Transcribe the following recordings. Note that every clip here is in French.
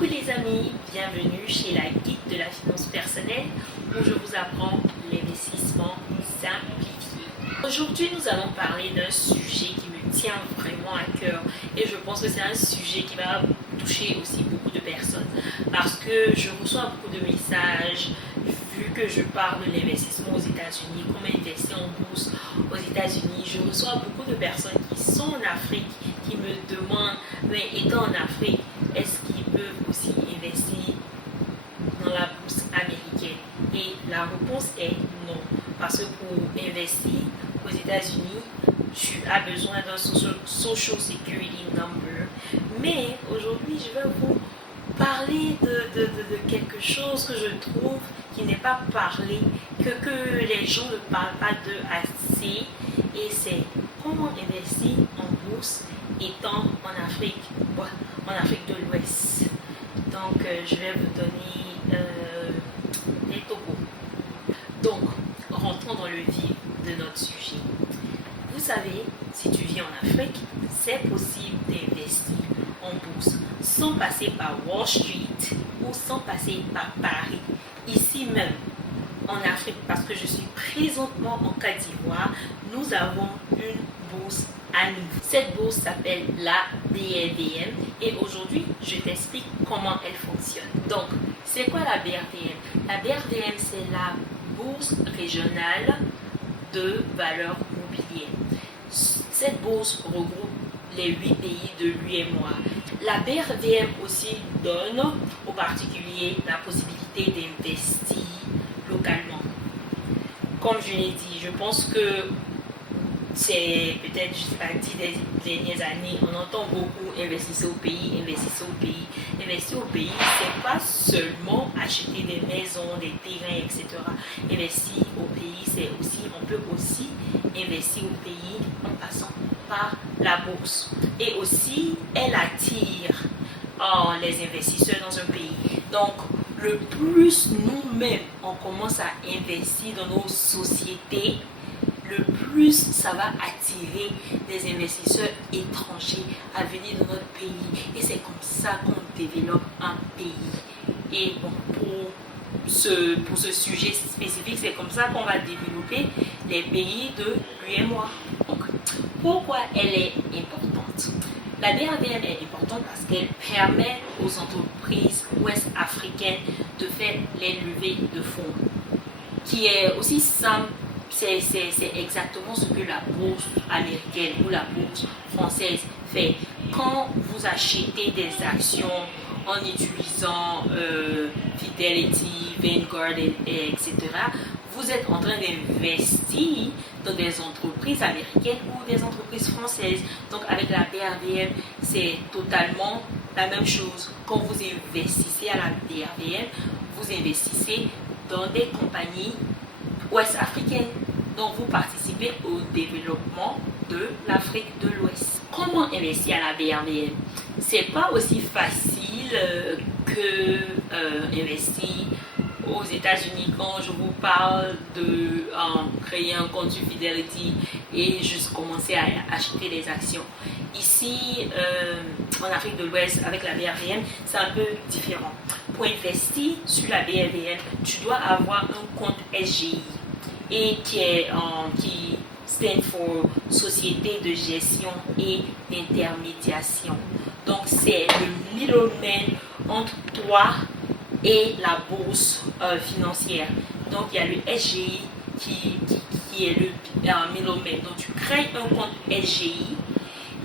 Coucou les amis, bienvenue chez la guide de la finance personnelle où je vous apprends l'investissement simplifié. Aujourd'hui nous allons parler d'un sujet qui me tient vraiment à cœur et je pense que c'est un sujet qui va toucher aussi beaucoup de personnes parce que je reçois beaucoup de messages vu que je parle de l'investissement aux États-Unis, comment investir en bourse aux États-Unis. Je reçois beaucoup de personnes qui sont en Afrique qui me demandent, mais étant en Afrique, est-ce qu'ils peuvent aussi investir dans la bourse américaine? Et la réponse est non. Parce que pour investir aux États-Unis, tu as besoin d'un Social Security Number. Mais aujourd'hui, je vais vous parler de quelque chose que je trouve qui n'est pas parlé, que les gens ne parlent pas de assez. Et c'est comment investir en bourse étant en Afrique de l'Ouest. Donc, je vais vous donner les topos. Donc, rentrons dans le vif de notre sujet. Vous savez, si tu vis en Afrique, c'est possible d'investir en bourse sans passer par Wall Street ou sans passer par Paris. Ici même, en Afrique, parce que je suis présentement en Côte d'Ivoire, nous avons une bourse à nous. Cette bourse s'appelle la BRDM et aujourd'hui, je t'explique comment elle fonctionne. Donc, c'est quoi la BRDM? La BRDM, c'est la bourse régionale de valeurs mobilières. Cette bourse regroupe les 8 pays de l'UEMOA. La BRDM aussi donne aux particuliers la possibilité d'investir localement. Comme je l'ai dit, je pense que c'est peut-être, je ne sais pas, 10 dernières années, on entend beaucoup investir au pays, investir au pays. Investir au pays, c'est pas seulement acheter des maisons, des terrains, etc. Investir au pays, c'est aussi, on peut aussi investir au pays en passant par la bourse. Et aussi, elle attire les investisseurs dans un pays. Donc, le plus nous-mêmes, on commence à investir dans nos sociétés, le plus ça va attirer des investisseurs étrangers à venir dans notre pays. Et c'est comme ça qu'on développe un pays. Et bon, pour ce sujet spécifique, c'est comme ça qu'on va développer les pays de l'UEMOA. Donc, pourquoi elle est importante? La BRDM est importante parce qu'elle permet aux entreprises ouest-africaines de faire les levées de fonds, qui est aussi simple. C'est exactement ce que la bourse américaine ou la bourse française fait. Quand vous achetez des actions en utilisant Fidelity, Vanguard, etc., vous êtes en train d'investir dans des entreprises américaines ou des entreprises françaises. Donc avec la BRDM, c'est totalement la même chose. Quand vous investissez à la BRDM, vous investissez dans des compagnies ouest-africaine. Donc vous participez au développement de l'Afrique de l'Ouest. Comment investir à la BRDM? C'est pas aussi facile que investir aux États-Unis. Quand je vous parle de créer un compte sur Fidelity et juste commencer à acheter des actions. Ici, en Afrique de l'Ouest, avec la BRDM, c'est un peu différent. Pour investir sur la BRDM, tu dois avoir un compte SGI et qui stand for Société de gestion et d'intermédiation. Donc, c'est le middleman entre toi et la bourse financière. Donc, il y a le SGI qui est le middleman. Donc, tu crées un compte SGI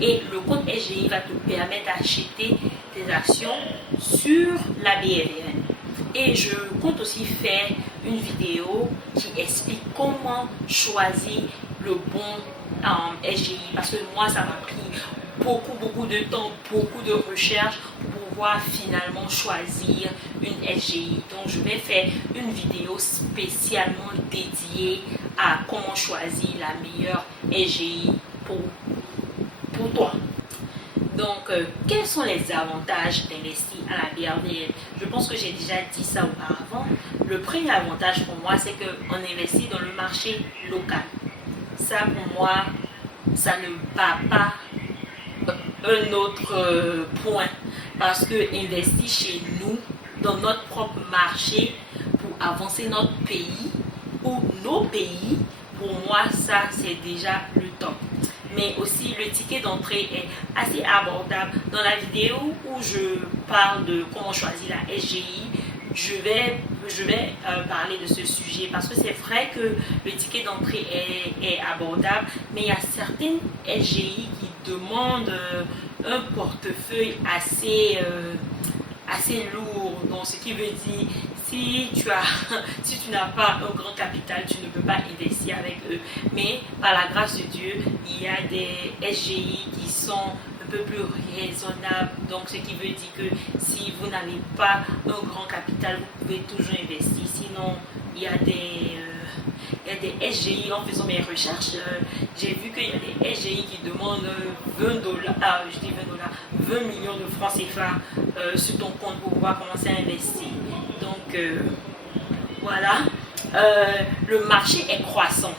et le compte SGI va te permettre d'acheter tes actions sur la BRDM. Et je compte aussi faire une vidéo qui explique comment choisir le bon SGI. Parce que moi, ça m'a pris beaucoup de temps, beaucoup de recherche pour pouvoir finalement choisir une SGI. Donc, je vais faire une vidéo spécialement dédiée à comment choisir la meilleure SGI pour toi. Donc, quels sont les avantages d'investir à la BRDM? Je pense que j'ai déjà dit ça auparavant. Le premier avantage pour moi, c'est qu'on investit dans le marché local. Ça, pour moi, ça ne va pas un autre point, parce que investir chez nous, dans notre propre marché, pour avancer notre pays ou nos pays, pour moi, ça c'est déjà le top. Mais aussi le ticket d'entrée est assez abordable. Dans la vidéo où je parle de comment choisir la SGI, je vais parler de ce sujet, parce que c'est vrai que le ticket d'entrée est abordable, mais il y a certaines SGI qui demandent un portefeuille assez lourd. Donc ce qui veut dire, si tu n'as pas un grand capital, tu ne peux pas investir avec eux. Mais par la grâce de Dieu, il y a des SGI qui sont un peu plus raisonnables. Donc ce qui veut dire que si vous n'avez pas un grand capital, vous pouvez toujours investir. Sinon, il y a des SGI. En faisant mes recherches, j'ai vu qu'il y a des SGI qui demandent 20 dollars, je dis 20 dollars, 20 millions de francs CFA sur ton compte pour pouvoir commencer à investir. Donc voilà, le marché est croissant.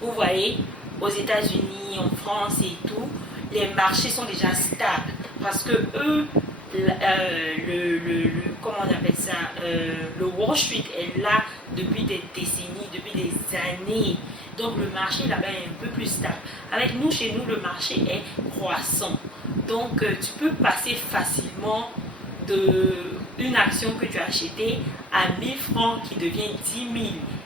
Vous voyez, aux États-Unis, en France et tout, les marchés sont déjà stables, parce que eux, comment on appelle ça, le Wall Street est là depuis des décennies, depuis des années. Donc le marché là-bas est un peu plus stable. Avec nous, chez nous, le marché est croissant. Donc tu peux passer facilement d'une action que tu as achetée à 1000 francs qui devient 10 000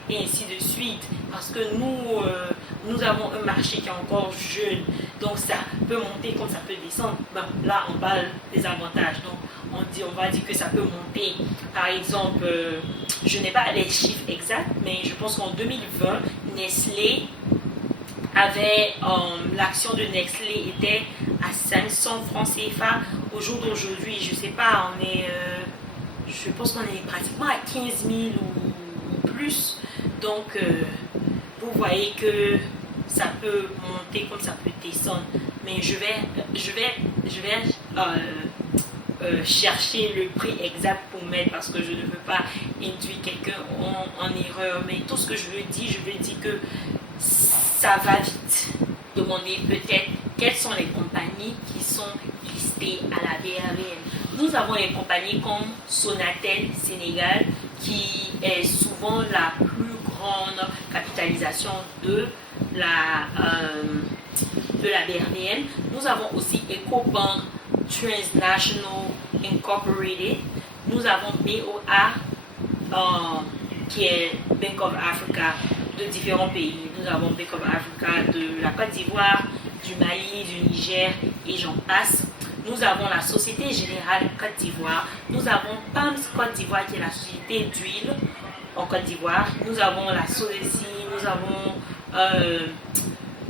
et ainsi de suite, parce que nous avons un marché qui est encore jeune, donc ça peut monter comme ça peut descendre. Bon, là on parle des avantages, donc on va dire que ça peut monter. Par exemple, je n'ai pas les chiffres exacts, mais je pense qu'en 2020 Nestlé avait l'action de Nestlé était à 500 francs CFA. Au jour d'aujourd'hui, je sais pas, je pense qu'on est pratiquement à 15 000 ou plus. Donc vous voyez que ça peut monter comme ça peut descendre, mais je vais chercher le prix exact pour mettre, parce que je ne veux pas induire quelqu'un en erreur. Mais tout ce que je veux dire que ça va vite. Demandez peut-être quelles sont les compagnies qui sont listées à la BRVM. Nous avons les compagnies comme Sonatel Sénégal, qui est souvent la plus grande capitalisation de la BRVM. Nous avons aussi Ecobank Transnational Incorporated. Nous avons BOA, qui est Bank of Africa, de différents pays. Nous avons Bank of Africa de la Côte d'Ivoire, du Mali, du Niger et j'en passe. Nous avons la Société Générale Côte d'Ivoire. Nous avons PAMS Côte d'Ivoire, qui est la société d'huile en Côte d'Ivoire. Nous avons la Sodeci, nous avons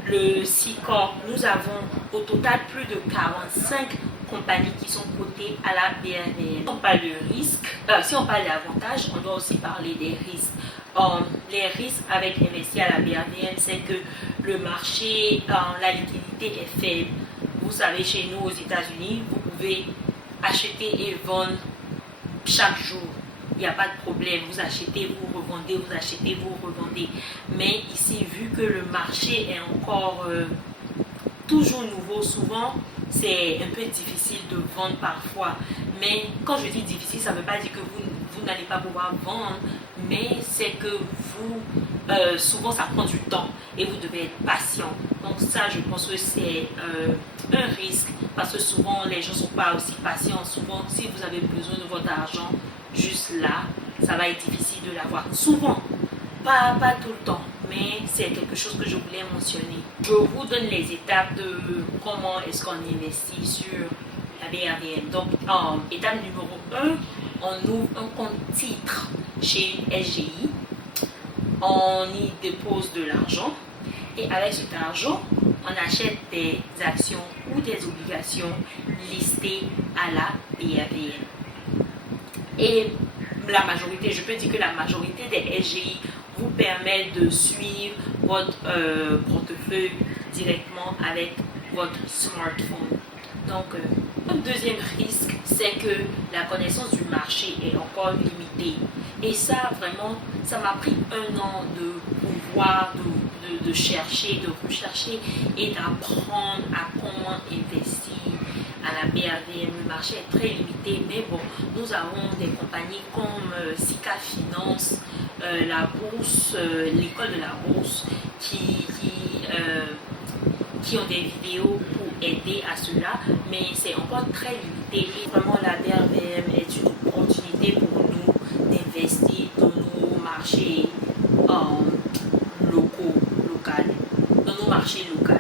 le SICOR. Nous avons au total plus de 45 compagnies qui sont cotées à la BRVM. Si on parle de risque, si on parle d'avantages, on doit aussi parler des risques. Les risques avec investir à la BRVM, c'est que le marché, la liquidité est faible. Vous savez, chez nous aux États-Unis, vous pouvez acheter et vendre chaque jour. Il n'y a pas de problème. Vous achetez, vous revendez, vous achetez, vous revendez. Mais ici, vu que le marché est encore toujours nouveau, souvent, c'est un peu difficile de vendre parfois. Mais quand je dis difficile, ça ne veut pas dire que vous n'allez pas pouvoir vendre, mais c'est que souvent ça prend du temps et vous devez être patient. Donc ça, je pense que c'est un risque, parce que souvent les gens ne sont pas aussi patients. Souvent, si vous avez besoin de votre argent juste là, ça va être difficile de l'avoir. Souvent, pas tout le temps, mais c'est quelque chose que je voulais mentionner. Je vous donne les étapes de comment est-ce qu'on investit sur la BRVM. Donc, étape numéro 1, on ouvre un compte titre chez une SGI. On y dépose de l'argent et avec cet argent, on achète des actions ou des obligations listées à la BRVM. Et la majorité, je peux dire que la majorité des SGI vous permet de suivre votre portefeuille directement avec votre smartphone. Donc, un deuxième risque, c'est que la connaissance du marché est encore limitée. Et ça, vraiment, ça m'a pris 1 an de pouvoir, de chercher, de rechercher et d'apprendre à comment investir à la BRVM. Le marché est très limité, mais bon, nous avons des compagnies comme Sika Finance, la bourse, l'école de la bourse qui ont des vidéos pour aider à cela, mais c'est encore très limité. Et vraiment, la BRVM est une opportunité pour nous d'investir dans nos marchés dans nos marchés locaux.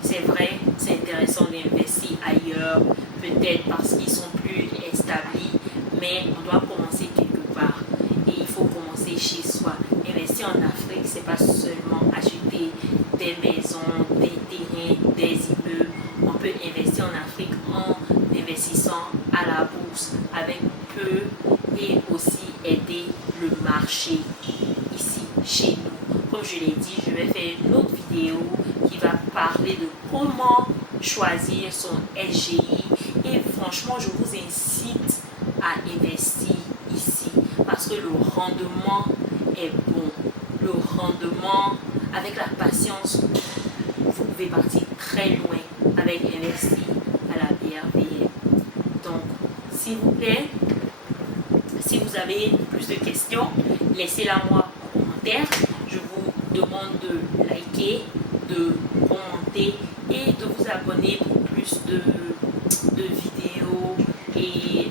C'est vrai, c'est intéressant d'investir ailleurs, peut-être parce qu'ils sont plus établis, mais on doit commencer quelque part et il faut commencer chez soi. Investir en Afrique, c'est pas seulement acheter des maisons, des terrains, des immeubles. On peut investir en Afrique en investissant à la bourse avec peu et aussi aider le marché ici, chez nous. Comme je l'ai dit, je vais faire une autre vidéo qui va parler de comment choisir son SGI et franchement, je vous incite à investir ici parce que le rendement est bon. Le rendement, avec la patience, vous pouvez partir très loin avec investir à la BRVM. Donc, s'il vous plaît, si vous avez plus de questions, laissez-la moi en commentaire. Je vous demande de liker, de commenter et de vous abonner pour plus de vidéos et